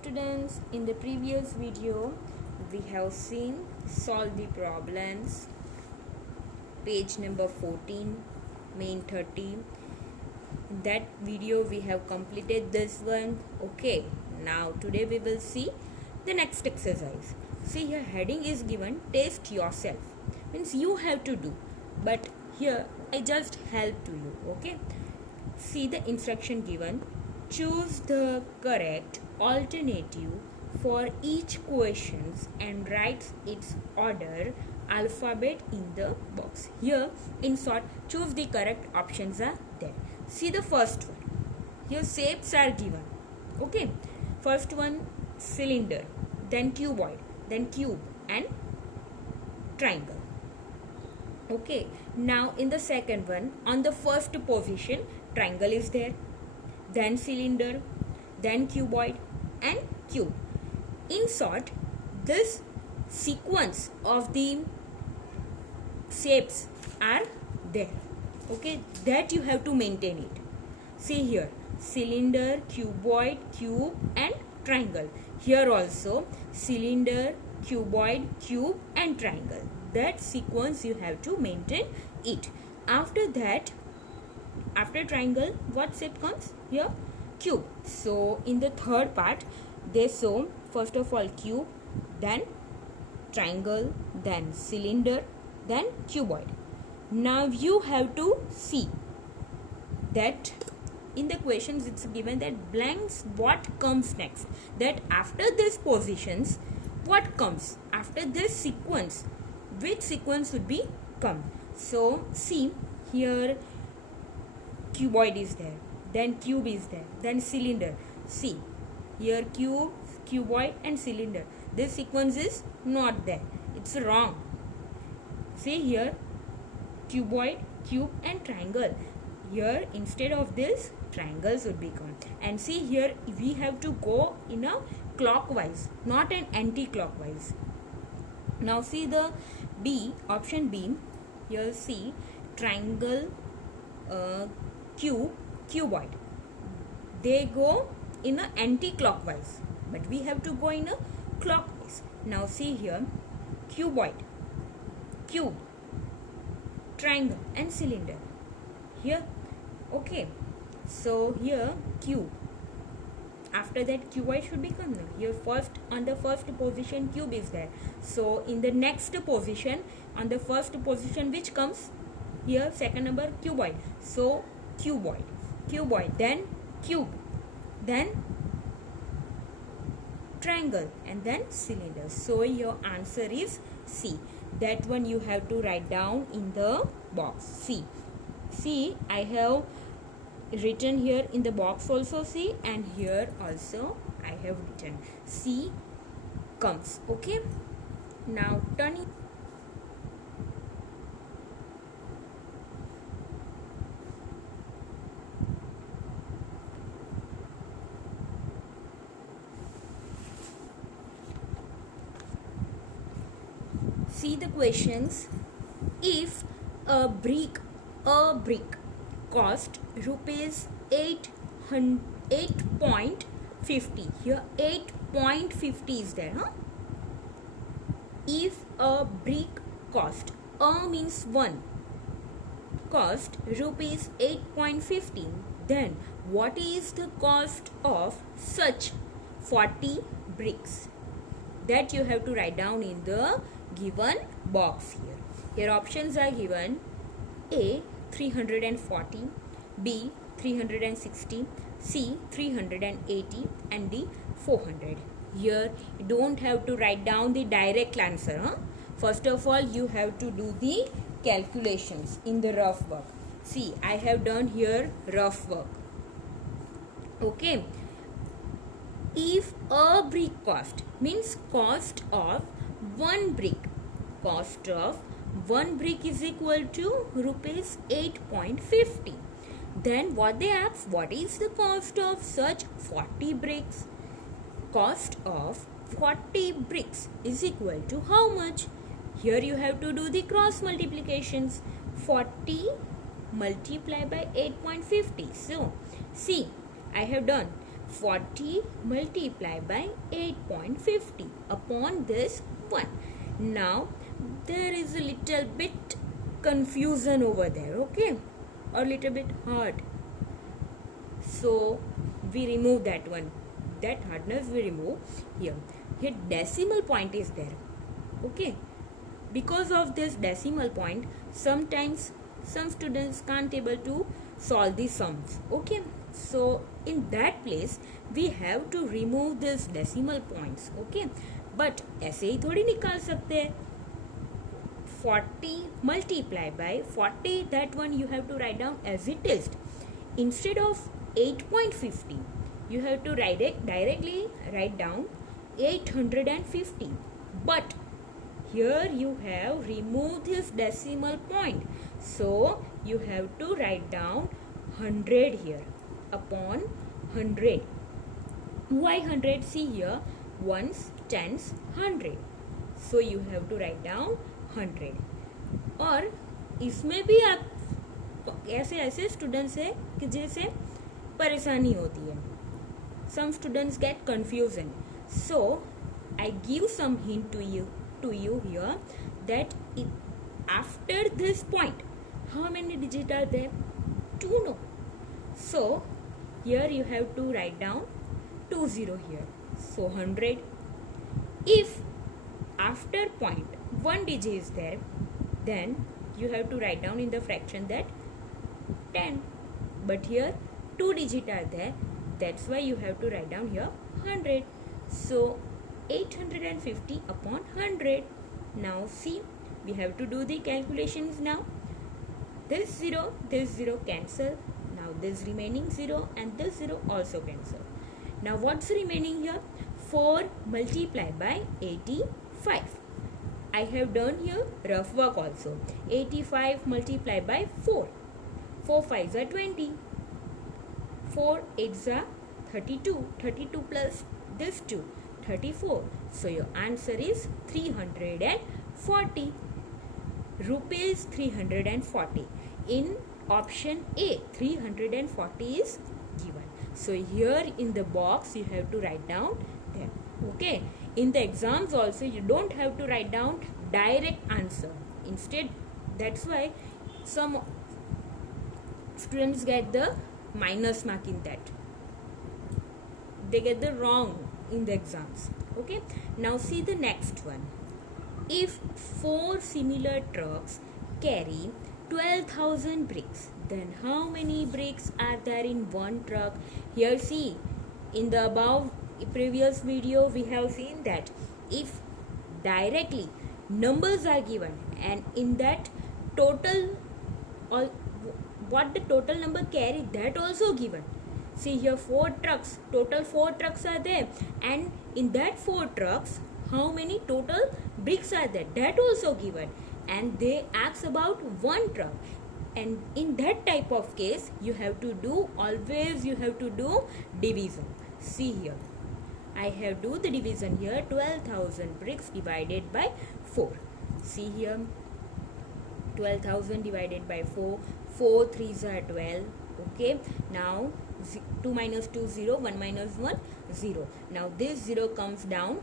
students, in the previous video we have seen solve the problems, page number 14, main 30. In that video we have completed this one. Okay, now today we will see the next exercise. See here, heading is given test yourself, means you have to do, but here I just help to you. Okay, see the instruction given. Choose the correct alternative for each question and write its order alphabet in the box. Here in short, choose the correct options are there. See the first one. Here shapes are given. Okay, first one cylinder, then cuboid, then cube and triangle. Okay, now in the second one, on the first position triangle is there, then cylinder, then cuboid and cube. In short, this sequence of the shapes are there. Okay, that you have to maintain it. See here, cylinder, cuboid, cube and triangle. Here also cylinder, cuboid, cube and triangle. That sequence you have to maintain it. After that, after triangle, what shape comes? Here cube. So in the third part they show first of all cube, then triangle, then cylinder, then cuboid. Now you have to see that in the questions it's given that blanks what comes next, that after these positions what comes after this sequence, which sequence would be come. So see here, cuboid is there, then cube is there, then cylinder. See here, cube, cuboid and cylinder. This sequence is not there, it's wrong. See here, cuboid, cube and triangle. Here instead of this, triangles would become. And see here, we have to go in a clockwise, not an anti-clockwise. Now see the B, option B. Here see triangle, cube, cuboid. They go in a anti-clockwise, but we have to go in a clockwise. Now see here, cuboid, cube, triangle and cylinder. Here, okay. So here cube. After that cuboid should become there. Here first, on the first position cube is there. So in the next position, on the first position which comes? Here second number cuboid. So cuboid, cuboid, then cube, then triangle and then cylinder. So your answer is C. That one you have to write down in the box. C. See, I have written here in the box also C, and here also I have written C comes. Okay, now turning. See the questions. If a brick cost rupees 8.50, here 8.50 is there, huh? If a brick cost, means 1, cost rupees 8.50, then what is the cost of such 40 bricks? That you have to write down in the given box here. Here options are given: A 340, B 360, C 380 and D 400. Here you don't have to write down the direct answer, huh? First of all you have to do the calculations in the rough work. See, I have done here rough work. Okay, if a brick cost means cost of one brick, cost of one brick is equal to rupees 8.50. Then what they ask, what is the cost of such 40 bricks? Cost of 40 bricks is equal to how much? Here you have to do the cross multiplications. 40 multiplied by 8.50. So see, I have done 40 multiplied by 8.50 upon this 1. Now there is a little bit confusion over there, okay, or little bit hard, so we remove that one, that hardness we remove. Here decimal point is there, okay. Because of this decimal point, sometimes some students can't able to solve the sums, okay. So in that place we have to remove this decimal points, okay. But ऐसे ही थोड़ी निकाल सकते हैं. 40 multiplied by 40, that one you have to write down as it is. Instead of 8.50, you have to write it directly, write down 850. But here you have removed this decimal point, so you have to write down 100 here upon 100. Why 100? See here, ones, tens, 100. So you have to write down 100. और इसमें भी आप ऐसे ऐसे students है कि जैसे परेशानी होती है. Some students get confusion. So I give some hint to you here that after this point, how many digits are there? 2, no. So here you have to write down 20 here. So 100. If after point 1 digit is there, then you have to write down in the fraction that 10. But here 2 digits are there, that's why you have to write down here 100. So 850 upon 100. Now see, we have to do the calculations now. This 0 cancel. Now this remaining 0 and this 0 also cancel. Now what's remaining here? 4 multiplied by 85. I have done here rough work also. 85 multiplied by 4. 4 5s are 20. 4 8s are 32. 32 plus this 2, 34. So your answer is 340. Rupees 340. In option A, 340 is given. So here in the box you have to write down there. Okay. In the exams also you don't have to write down direct answer. Instead, that's why some students get the minus mark in that. They get the wrong in the exams. Okay. Now see the next one. If 4 similar trucks carry 12,000 bricks, then how many bricks are there in one truck? Here see, in the above previous video we have seen that if directly numbers are given and in that total, or what the total number carry, that also given. See here 4 trucks, total 4 trucks are there, and in that 4 trucks how many total bricks are there, that also given. And they ask about one truck, and in that type of case you have to do, always you have to do division. See here, I have do the division here. 12,000 bricks divided by 4. See here, 12,000 divided by 4. 4 3s are 12. Okay, now 2 minus 2 0, 1 minus 1 0. Now this 0 comes down,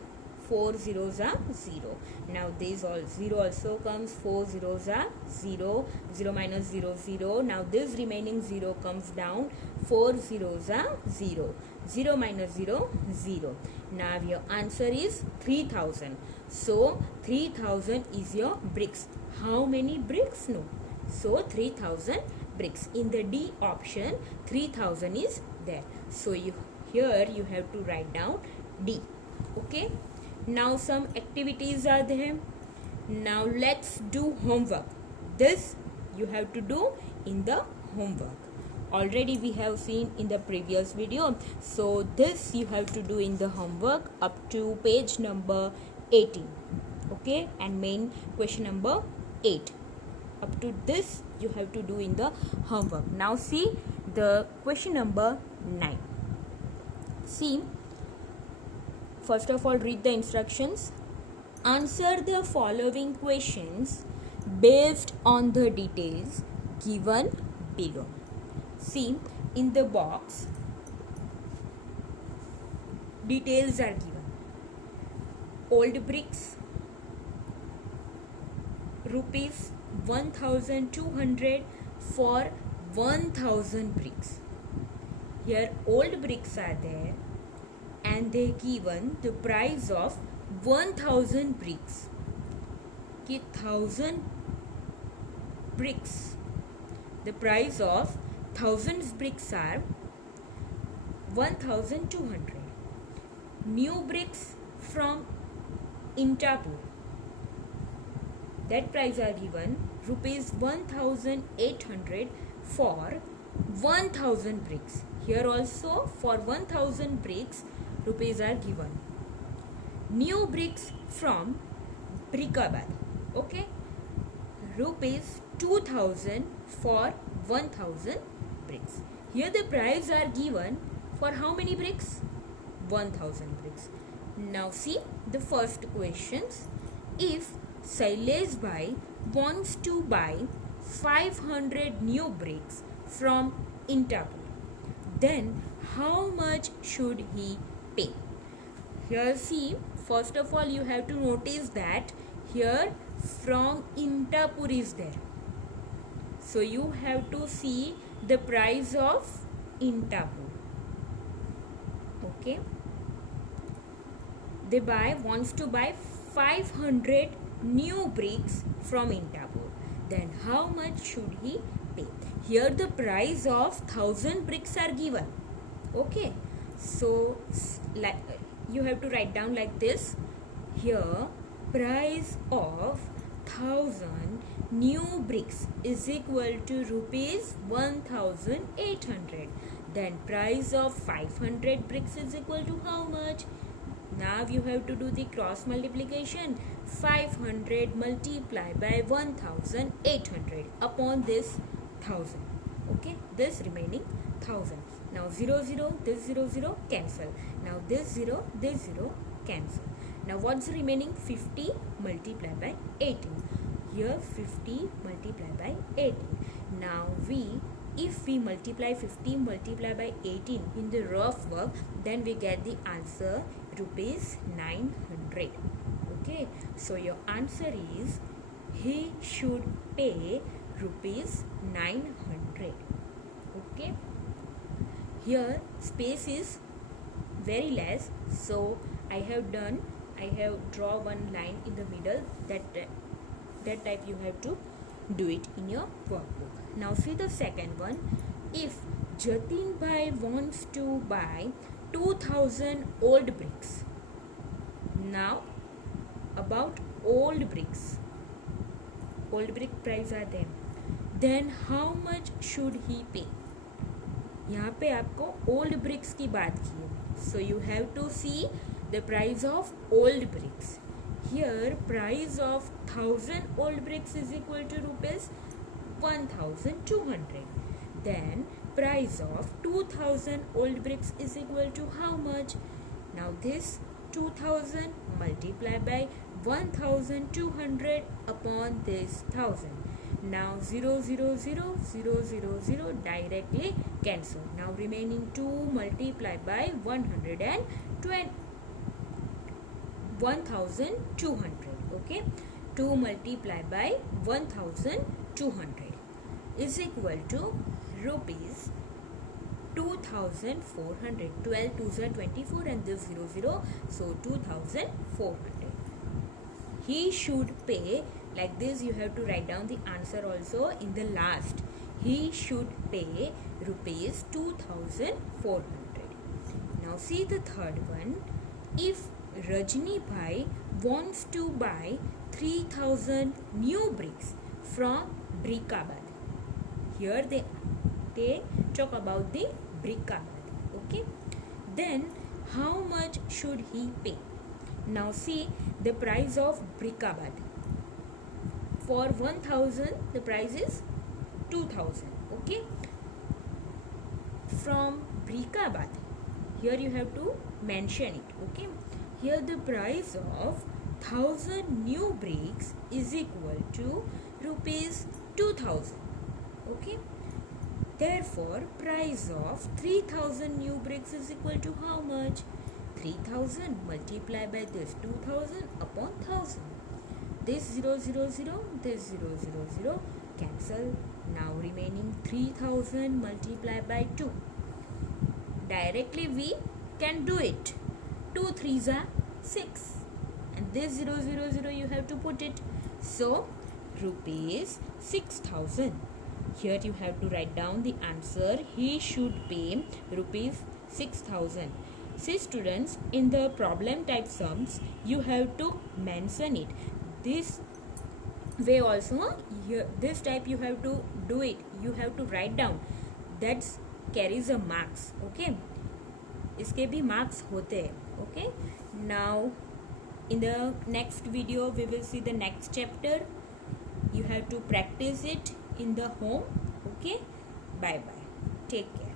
4 zeros are 0. Now this all 0 also comes, 4 zeros are 0. 0 minus 0 0. Now this remaining 0 comes down, 4 zeros are 0. 0 minus 0 0. Now your answer is 3,000. So 3,000 is your bricks. How many bricks? No. So 3,000 bricks. In the D option 3,000 is there. So here you have to write down D. Okay. Now some activities are there. Now let's do homework. This you have to do in the homework. Already we have seen in the previous video. So this you have to do in the homework up to page number 18. Okay, and main question number 8. Up to this you have to do in the homework. Now see the question number 9. See, first of all read the instructions. Answer the following questions based on the details given below. See in the box details are given. Old bricks, rupees 1200 for 1000 bricks. Here old bricks are there and they given the price of 1000 bricks. कि 1000 bricks, the price of 1000 bricks are 1200. New bricks from Intapur, that price are given rupees 1800 for 1000 bricks. Here also for 1000 bricks rupees are given. New bricks from Brickabad, okay, rupees 2000 for 1000 bricks. Here the price are given for how many bricks? 1000 bricks. Now see the first questions. If Sailesh Bhai wants to buy 500 new bricks from Intapur, then how much should he pay? Here see, first of all you have to notice that here from Intapur is there. So you have to see the price of Intapur. Okay. The buy wants to buy 500 new bricks from Intapur. Then how much should he pay? Here the price of 1000 bricks are given. Okay. So you have to write down like this. Here price of 1000 new bricks is equal to rupees 1800. Then price of 500 bricks is equal to how much? Now you have to do the cross multiplication. 500 multiplied by 1800 upon this 1000. Okay, this remaining 1000. Now 0 0, this 0 0 cancel. Now this 0 cancel. Now what's the remaining? 50 multiplied by 18. Here 50 multiplied by 18. Now if we multiply 50 multiplied by 18 in the rough work, then we get the answer rupees 900. Okay, so your answer is he should pay rupees 900. Okay, here space is very less, so I have draw one line in the middle. That type you have to do it in your workbook. Now see the second one. If Jatin Bhai wants to buy 2000 old bricks. Now about old bricks, old brick price are there, then how much should he pay? यहाँ पे आपको old bricks की बात की है, so you have to see the price of old bricks. Here price of 1000 old bricks is equal to rupees 1200. Then price of 2000 old bricks is equal to how much? Now this 2000 multiplied by 1200 upon this 1000. Now 0 0 0 0 0 0 directly cancel. Now remaining 2 multiplied by 1200. Okay, 2 multiplied by 1200 is equal to rupees 2400. 12 2s are 24 and this 0 0, so 2400. He should pay, like this you have to write down the answer also in the last. He should pay rupees 2400. Now see the third one. If Rajni Bhai wants to buy 3000 new bricks from Brickabad. Here they talk about the Brickabad. Okay. Then how much should he pay? Now see the price of Brickabad. For 1000 the price is 2000. Okay. From Brickabad, here you have to mention it. Okay. Here the price of 1000 new bricks is equal to rupees 2000. Okay. Therefore, price of 3000 new bricks is equal to how much? 3000 multiply by this 2000 upon 1000. This 0 0 0, this 0 0 0 cancel. Now remaining 3000 multiplied by 2. Directly we can do it. 2 3s are 6, and this 0 0 0 you have to put it. So rupees 6000. Here you have to write down the answer. He should pay rupees 6000. See students, in the problem type sums you have to mention it. This way also, this type you have to do it. You have to write down. That carries a marks. Okay, इसके भी marks होते हैं. Okay, now in the next video we will see the next chapter. You have to practice it in the home. Okay, bye bye, take care.